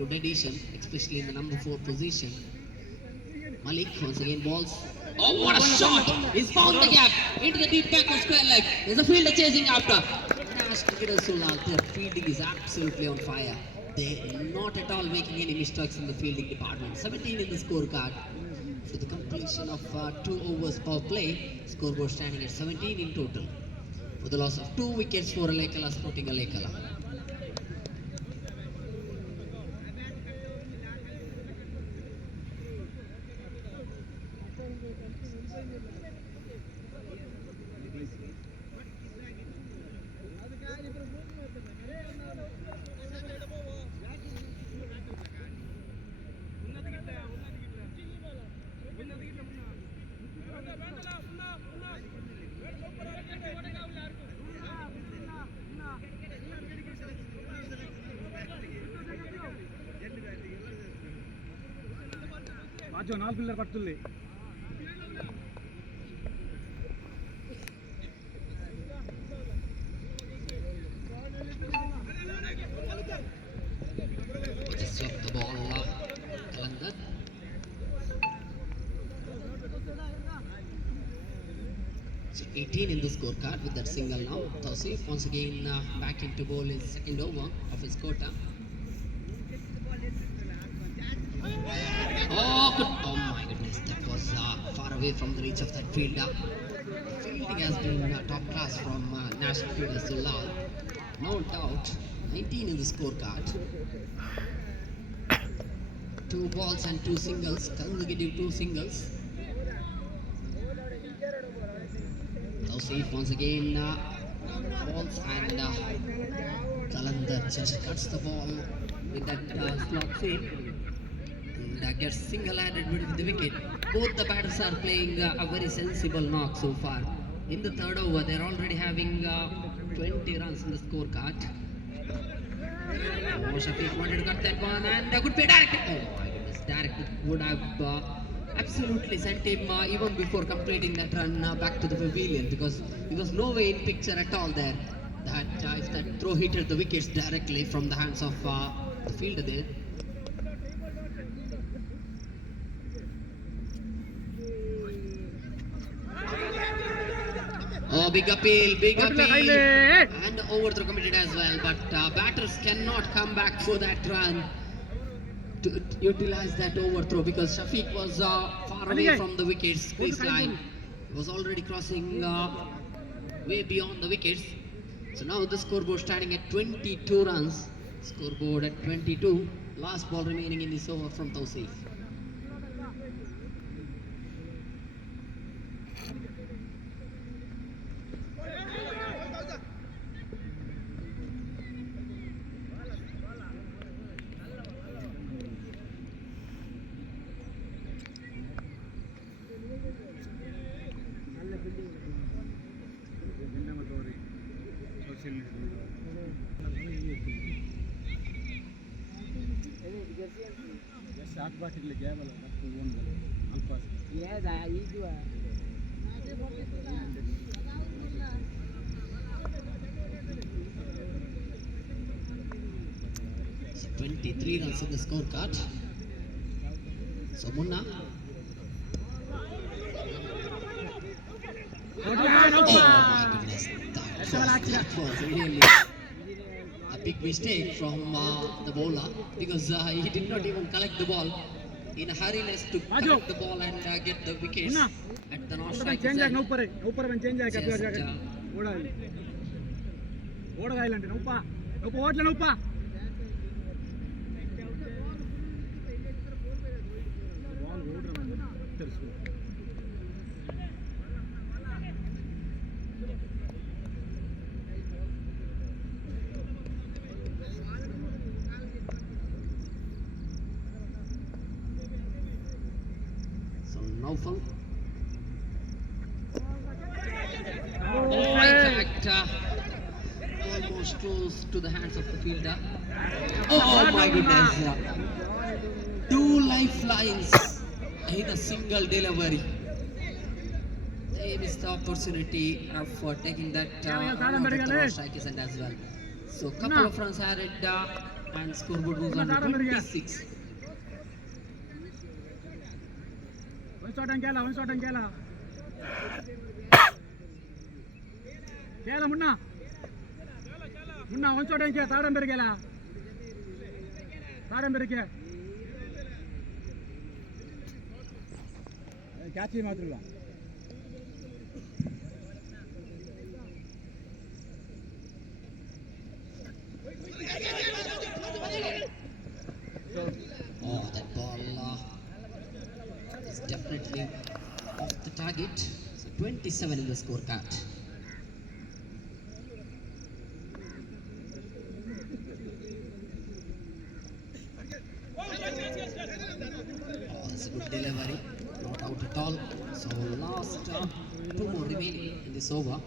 good addition, especially in the number 4 position. Malik once again balls. Oh, what a shot! He's found the gap into the deep backward square leg. There's a fielder chasing after. Nash Cricketers Sulal, their fielding is absolutely on fire. They're not at all making any mistakes in the fielding department. 17 in the scorecard. For the completion of 2 overs per play, scoreboard standing at 17 in total. For the loss of 2 wickets for Alekala Sporting Alekala. Raju 4 pillar పట్టుల్లి Just swept the ball, Kalandar. So 18 in the scorecard with that single now. Tausif once again back into bowl his second over of his quota. Oh, good. Oh my goodness, that was far away from the reach of that fielder. The fielding has been top class from National Cricketers Sulal. No doubt, 19 in the scorecard. 2 balls and 2 singles, consecutive 2 singles. Tausif once again balls and Kalandar just cuts the ball with that slot seam. Gets single-handed with the wicket. Both the batters are playing a very sensible knock so far. In the third over, they're already having 20 runs in the scorecard. Oh, Shafiq wanted to cut that one and could be directed. Oh my goodness, directed would have absolutely sent him even before completing that run back to the pavilion, because there was no way in picture at all there that if that throw hit the wickets directly from the hands of the fielder there. Oh, big appeal, and overthrow committed as well, but batters cannot come back for that run to utilize that overthrow, because Shafiq was far away from the wickets baseline. He was already crossing way beyond the wickets. So now the scoreboard standing at 22 runs. Scoreboard at 22. Last ball remaining in this over from Tausif. Short ಬಾಟ್ ಇರಲಿ ಗ್ಯಾಬಲ್ಲ ಅಲ್ಪ ಇದು 23 runs in the scorecard. So Munna. Oh my goodness, that was really a big mistake from the bowler, because he did not even collect the ball. In a hurriness to collect the ball and get the wickets at the north strike zone. Naufal. In fact, almost close to the hands of the fielder. Oh my goodness! 2 lifelines in a single delivery. They missed the opportunity of taking that strike as well. So couple of runs added and scoreboard moves on to 26. One shot and Gala. Gala, Munna, one shot and Gala. Taramberg. Catch him, Madruga. Oh, that ball is definitely off the target. So 27 in the scorecard. Oh, that's a good delivery. Not out at all. So last 2 more remaining in this over.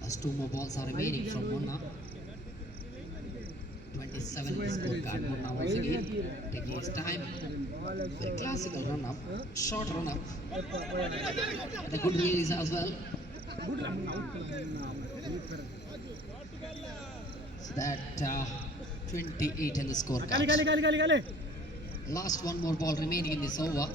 Last 2 more balls are remaining from Munna. 27 in the scorecard. Munna once again taking his time. Very classical run up, short run up. And a good release as well. So that 28 in the scorecard. Last 1 more ball remaining in this over.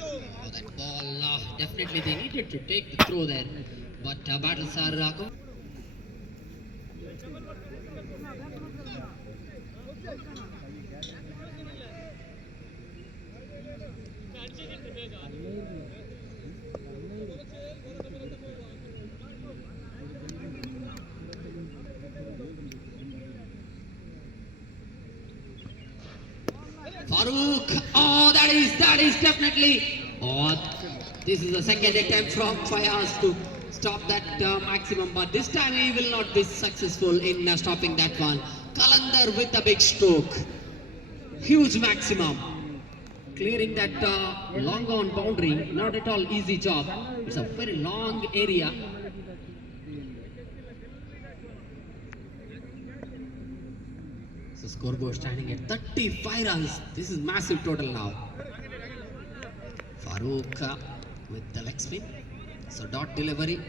Oh, that ball, definitely they needed to take the throw there, but battles are Farooq. Oh, that is definitely. Oh, this is the second attempt from Fayaz to stop that maximum, but this time he will not be successful in stopping that one. Qalandar with a big stroke, huge maximum, clearing that long on boundary. Not at all easy job. It's a very long area. So scoreboard standing at 35 runs. This is massive total now. Farooq with the leg spin. So dot delivery.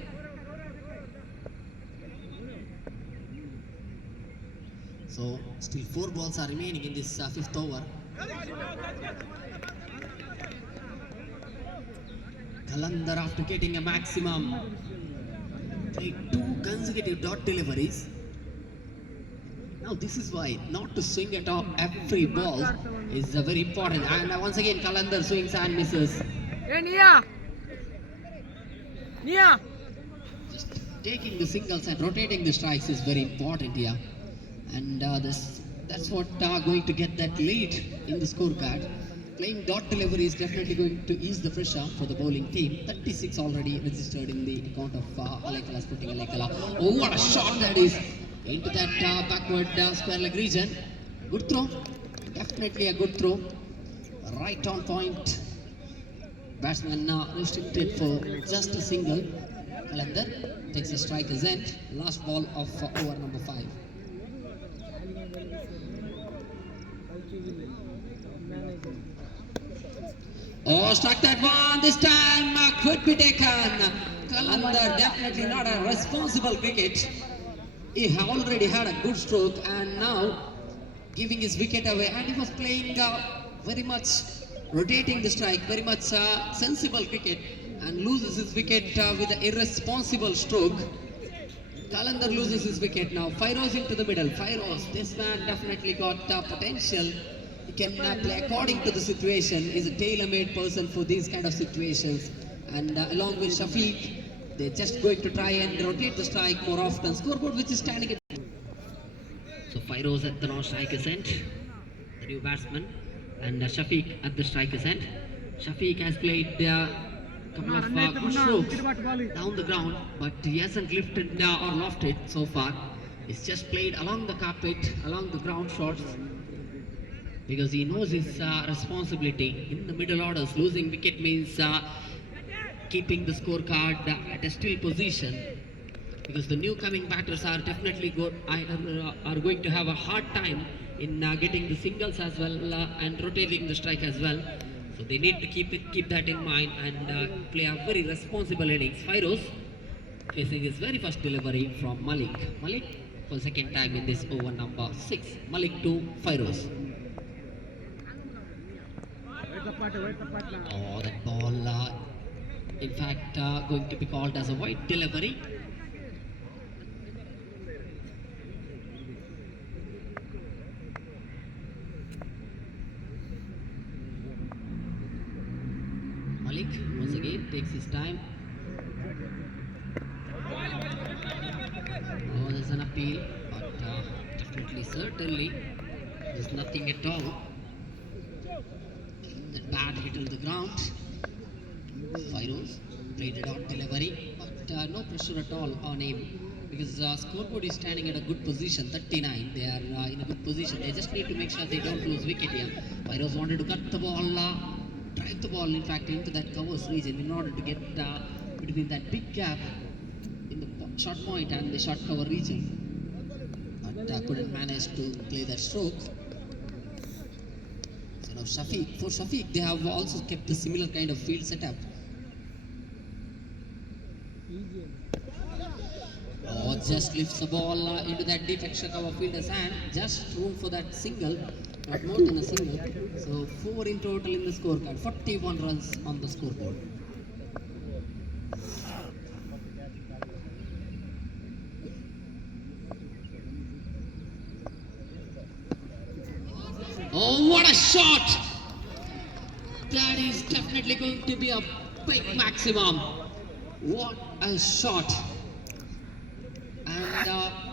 So still 4 balls are remaining in this 5th over. Qalandar, after getting a maximum, played 2 consecutive dot deliveries. Now this is why not to swing at all every ball is very important. And once again Qalandar swings and misses. Hey, Nia! Just taking the singles and rotating the strikes is very important here. And that's what going to get that lead in the scorecard. Playing dot delivery is definitely going to ease the pressure for the bowling team. 36 already registered in the account of Alaikala Sporting Alaikala. Oh, what a shot that is! Into that backward square leg region. Good throw. Definitely a good throw. Right on point. Batsman restricted for just a single. Qalandar takes a strike as end. Last ball of over number 5. Oh, struck that one. This time could be taken. Qalandar definitely not a responsible cricket. He already had a good stroke and now giving his wicket away, and he was playing very much rotating the strike, very much sensible cricket, and loses his wicket with an irresponsible stroke. Qalandar loses his wicket now. Fairoz into the middle. Fairoz, this man definitely got potential. He can play according to the situation. He's a tailor-made person for these kind of situations, and along with Shafiq, they're just going to try and rotate the strike more often. Scoreboard which is standing at. So Fairoz at the non-striker's end, the new batsman, and Shafiq at the striker's end. Shafiq has played a couple of good strokes down the ground, but he hasn't lifted or lofted so far. He's just played along the carpet, along the ground shots, because he knows his responsibility. In the middle orders, losing wicket means keeping the scorecard at a still position, because the new coming batters are definitely are going to have a hard time in getting the singles as well and rotating the strike as well. So they need to keep that in mind and play a very responsible innings. Fairoz facing his very first delivery from Malik. Malik for second time in this over number 6. Malik to Fairoz. Oh, that ball in fact going to be called as a wide delivery. Malik once again takes his time. Oh, there's an appeal, but definitely, certainly, there's nothing at all. That bat hit on the ground. Fairoz played it on delivery, but no pressure at all on him, because scoreboard is standing at a good position, 39. They are in a good position. They just need to make sure they don't lose wicket here. Fairoz wanted to cut the ball, drive the ball in fact into that covers region in order to get between that big gap in the short point and the short cover region, but couldn't manage to play that stroke. So now for Shafiq they have also kept a similar kind of field setup. Oh, just lifts the ball into that deep extra cover fielder's hand. Just room for that single, not more than a single. So 4 in total in the scorecard. 41 runs on the scoreboard. Oh, what a shot! That is definitely going to be a big maximum. What a shot! And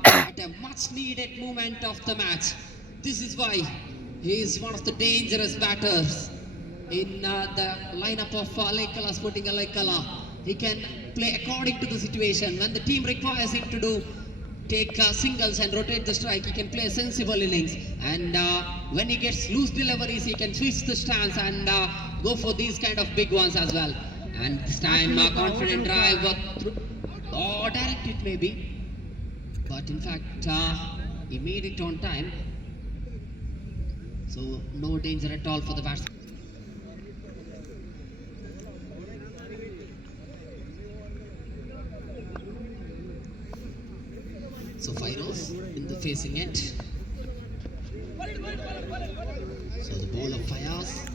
at a much needed moment of the match. This is why he is one of the dangerous batters in the lineup of Alaikala Sporting Alaikala. He can play according to the situation. When the team requires him to take singles and rotate the strike, he can play sensible innings. And when he gets loose deliveries, he can switch the stance and go for these kind of big ones as well. And this time, confident drive or direct it maybe. But in fact, he made it on time. So no danger at all for the batsman. So Fairoz in the facing end. So the ball of Fayaz,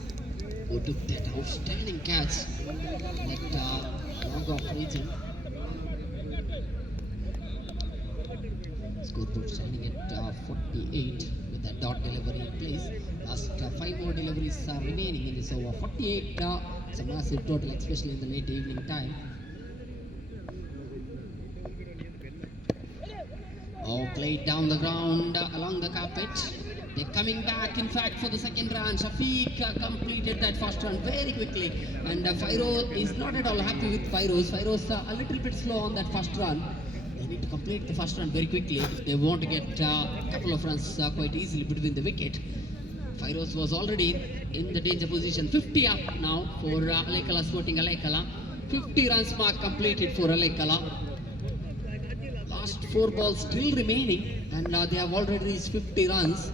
who took that outstanding catch in that long-off region. Scoreboard standing at 48 with that dot delivery in place. Last 5 more deliveries are remaining in this over. 48, it's a massive total, especially in the late evening time. Oh, played down the ground along the carpet. They're coming back, in fact, for the second run. Shafiq completed that first run very quickly. And Fairoz is not at all happy with Fairoz. Fairoz a little bit slow on that first run. They need to complete the first run very quickly if they want to get a couple of runs quite easily between the wicket. Fairoz was already in the danger position. 50 up now for Alaikala Sporting Alaikala. 50 runs mark completed for Alaikala. Last 4 balls still remaining, and they have already reached 50 runs.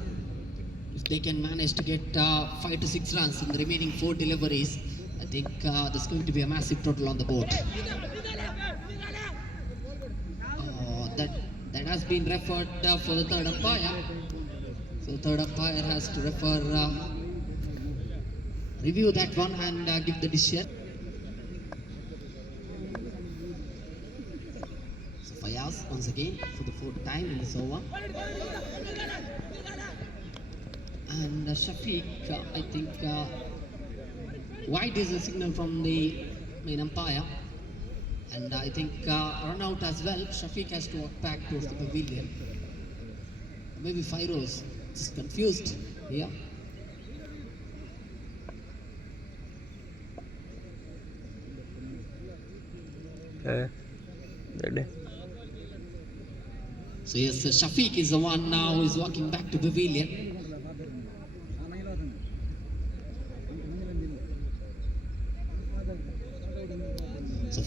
If they can manage to get 5 to 6 runs in the remaining 4 deliveries, I think there's going to be a massive total on the board. That has been referred for the third umpire. So the third umpire has to review that one and give the decision. So Fayaz once again for the 4th time in this over. And Shafiq, I think wide is a signal from the main umpire. And I think run out as well. Shafiq has to walk back towards the pavilion. Maybe Fairoz is confused here. So yes, Shafiq is the one now who is walking back to pavilion.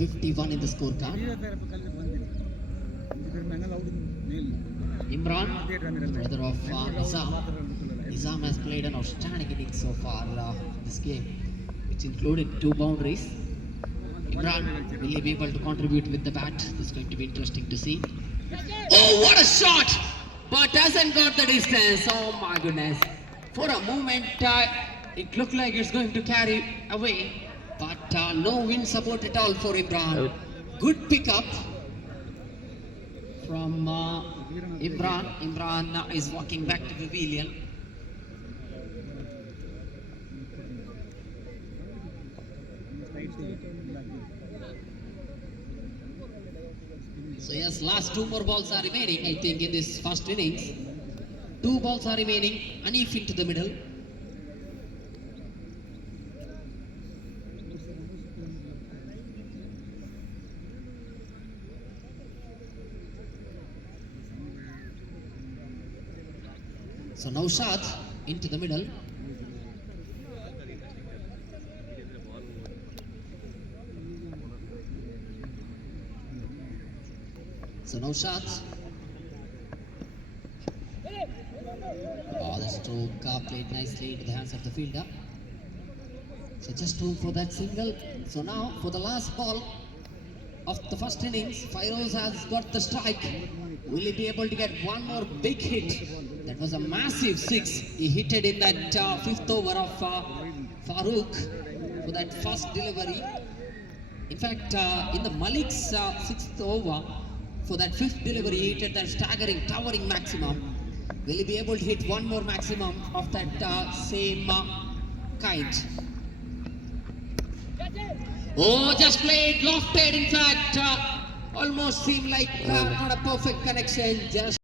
51 in the scorecard. Imran, brother of Nizam. Nizam has played an outstanding innings so far in this game, which included 2 boundaries. Imran, will he be able to contribute with the bat? This is going to be interesting to see. Oh, what a shot! But hasn't got the distance. Oh my goodness. For a moment, it looked like it's going to carry away, but no wind support at all for Imran. Good pickup from Imran. Imran is walking back to the pavilion. So yes, last 2 more balls are remaining, I think, in this first innings. 2 balls are remaining. Hanif into the middle. So Naushad into the middle. So Naushad. Oh, the stroke played nicely into the hands of the fielder. So just room for that single. So now for the last ball of the first innings, Fairoz has got the strike. Will he be able to get one more big hit? That was a massive 6. He hit it in that 5th over of Farooq for that first delivery. In fact, in the Malik's 6th over, for that 5th delivery, he hit that staggering, towering maximum. Will he be able to hit one more maximum of that same kind? Oh, just played lofted. In fact, almost seemed like not a perfect connection. Just